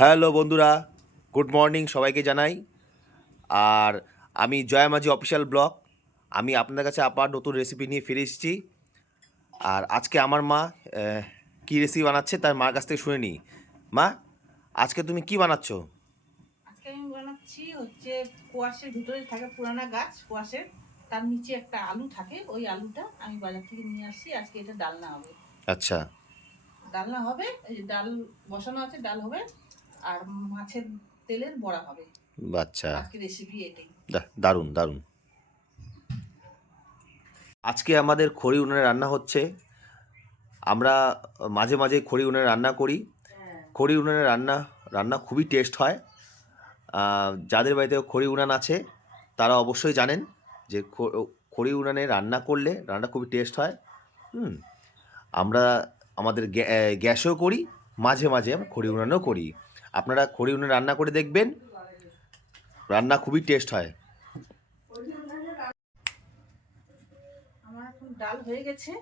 Hello বন্ধুরা, good morning সবাইকে জানাই। আর আমি জয়া মাঝি অফিসিয়াল ব্লগ, আমি আপনাদের কাছে আবার নতুন রেসিপি নিয়ে ফিরে এসেছি। আর আজকে আমার মা কী রেসিপি বানাচ্ছে তার মার কাছ থেকে শুনে নিই। মা, আজকে তুমি কি বানাচ্ছ? আজকে আমি বানাচ্ছি হচ্ছে কোয়াশের ভিতরে থাকে পুরানা গাছ কোয়াশের, তার নিচে একটা আলু থাকে, ওই আলুটা আমি বাজার থেকে নিয়ে আসছি। আজকে এটা ডালনা হবে। আচ্ছা, ডালনা হবে, এই যে ডাল বসানো আছে, ডাল হবে আর মাছের তেলের বড়া হবে। আচ্ছা, আজকে রেসিপি এটাই। দারুণ দারুণ। আজকে আমাদের খড়ি উনুনে রান্না হচ্ছে। আমরা মাঝে মাঝে খড়ি উনুনে রান্না করি। খড়ি উনুনে রান্না রান্না খুবই টেস্ট হয়। যাদের বাড়িতে খড়ি উনান আছে তারা অবশ্যই জানেন যে খড়ি উনানে রান্না করলে রান্না খুবই টেস্ট হয়। আমরা আমাদের গ্যাসেও করি, মাঝে মাঝে আমরা খড়ি উনানেও করি। আপনারা খড়ি উনানে রান্না করে দেখবেন, রান্না খুবই টেস্ট হয়। আমার এখন ডাল হয়ে গেছে,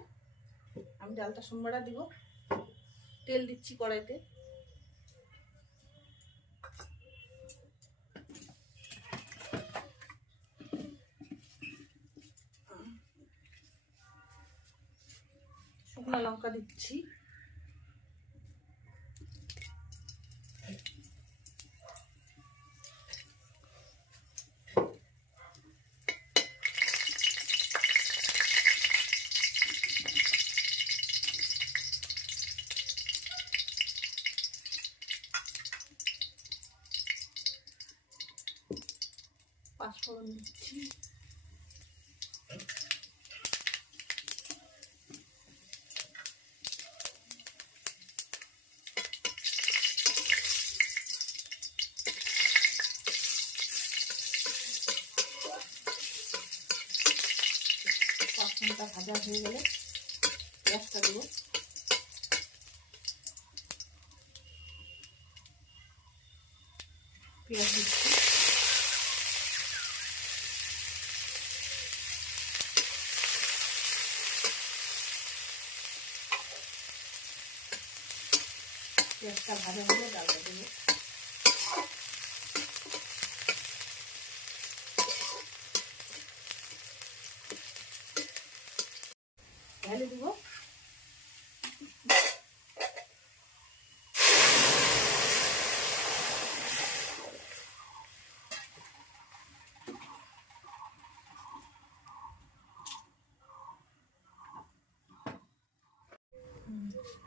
আমি ডালটা সোমবারা দিব। তেল দিচ্ছি কড়াইতে। শুকনো লঙ্কা দিচ্ছি, পাঁচফোড়ন দিচ্ছি, পাঁচফোড়নটা ভাজা হয়ে গেলে পেঁয়াজটা দেবো। পেঁয়াজ দিচ্ছি, পেঁয়াজটা ভাজা হলে ডালটা দেবো। ঢেলে দিব।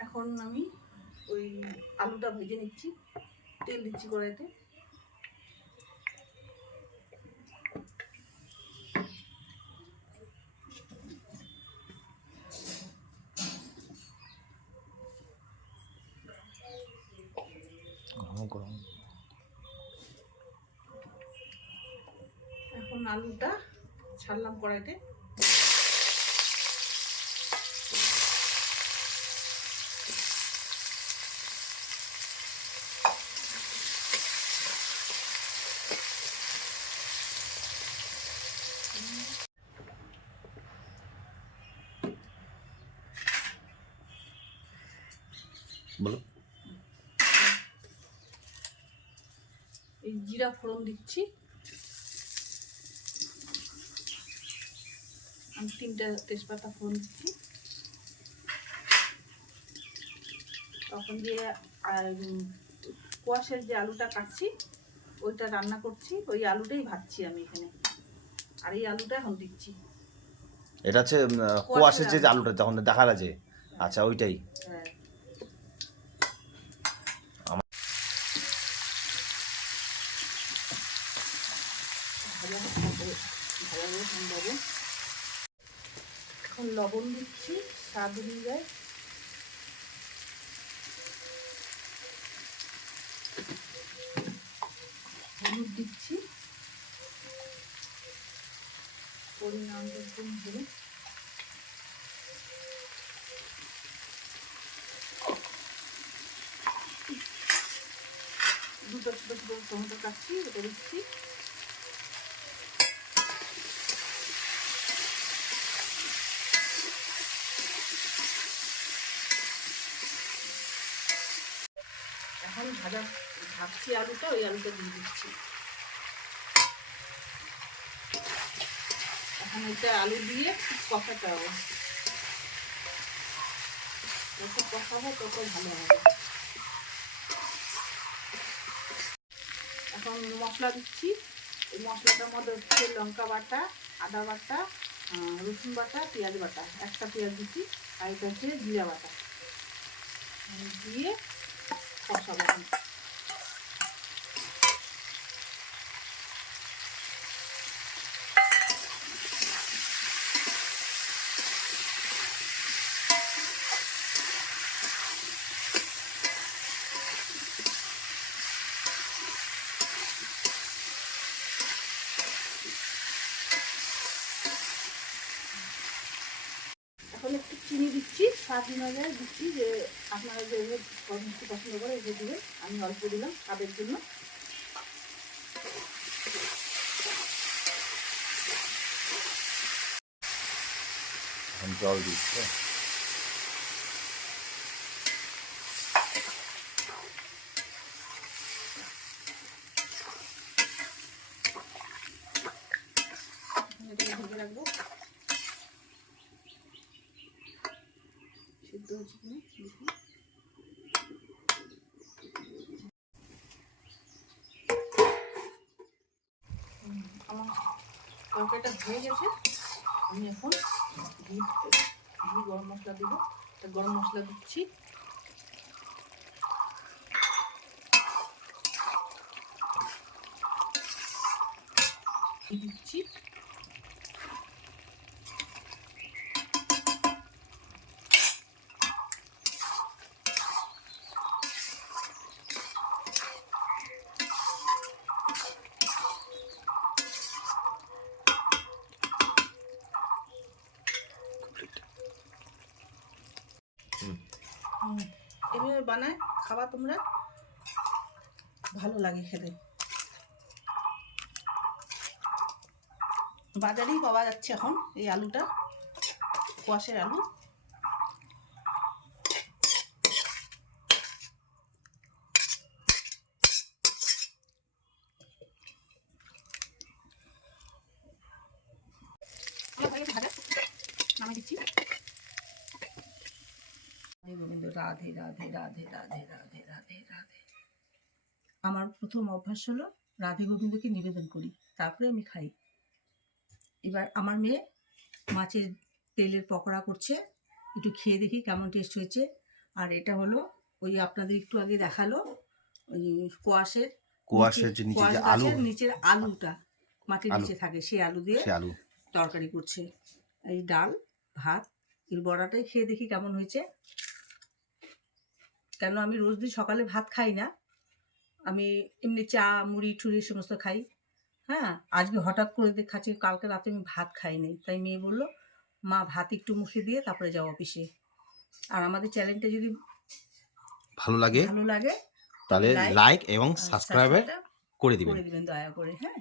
এখন আমি ওই আলুটা ভেজে নিচ্ছি, তেল দিচ্ছি কড়াইতে। এখন আলুটা ছাড়লাম কড়াইতে। বলো। এই জিরা ফোড়ন দিচ্ছি, আমি 3টা তেজপাতা ফোড়ন দিচ্ছি। তখন দিয়ে আর কোয়াশের যে আলুটা কাটছি ওইটা রান্না করছি, ওই আলুটাই ভাজছি আমি এখানে। আর এই আলুটা এখন দিচ্ছি। এটা হচ্ছে কোয়াশের যে আলুটা তখন দেখা যাচ্ছে। আচ্ছা, ওইটাই। হ্যাঁ, এখন লবণ দিচ্ছি স্বাদ অনুযায়ী। হলুদ দিচ্ছি পরিমাণ মতন হলুদ। দুটো ছোটো ছোটো টমেটো কাটছি, ওটা দিচ্ছি। এখন ভাবছি আলুটা, ওই আলুটা দিয়ে দিচ্ছি। এখন এটা আলু দিয়ে কষাতে হবে, যত কষাবো তত ভালো হবে। এখন মশলা দিচ্ছি। এই মশলাটার মধ্যে হচ্ছে লঙ্কা বাটা, আদা বাটা, রসুন বাটা, পেঁয়াজ বাটা, একটা পেঁয়াজ দিচ্ছি, আর এটা হচ্ছে জিরা বাটা দিয়ে কষাবো। এখন একটু চিনি দিচ্ছি, স্বাদ অনুযায়ী দিচ্ছি, যে আপনারা যে মিষ্টি পছন্দ করে এসে দিবেন। আমি অল্প দিলাম স্বাদের জন্য। জল দিচ্ছে। এটাকে ঢেকে রাখবো, সিদ্ধ হচ্ছে কিনা দেখি। আমার তরকারিটা হয়ে গেছে। আমি এখন ঘি গরম মশলা দেবো, গরম মশলা দিচ্ছি। দিচ্ছি এভাবে বানায় খাওয়া তোমরা, ভালো লাগে খেতে। বাজারেই পাওয়া যাচ্ছে এখন এই আলুটা, কোয়াশের আলু। নামিয়ে দিচ্ছি। গোবিন্দ, রাধে রাধে রাধে রাধে রাধে রাধে রাধে। আমার প্রথম অভ্যাস হলো রাধে গোবিন্দকে নিবেদন করি, তারপরে আমি খাই। এবার আমার মেয়ে মাছের তেলের পকোড়া করছে, একটু খেয়ে দেখি কেমন টেস্ট হয়েছে। আর এটা হলো ওই আপনাদের একটু আগে দেখালো ওই কোয়াশের যে নিচে যে আলু, নিচের আলুটা মাটির নিচে থাকে, সেই আলু দিয়ে আলু তরকারি করছে। এই ডাল ভাত, এর বড়াটাই খেয়ে দেখি কেমন হয়েছে। কেন আমি রোজ দিন সকালে ভাত খাই না, আমি এমনি চা মুড়ি টুড়ি সমস্ত খাই। হ্যাঁ, আজকে হঠাৎ করে খাচ্ছি, কালকে রাতে আমি ভাত খাইনি, তাই মেয়ে বললো মা ভাত একটু মুখে দিয়ে তারপরে যাও অফিসে। আর আমাদের চ্যানেলটা যদি ভালো লাগে তাহলে লাইক এবং সাবস্ক্রাইব করে দিবেন দয়া করে। হ্যাঁ।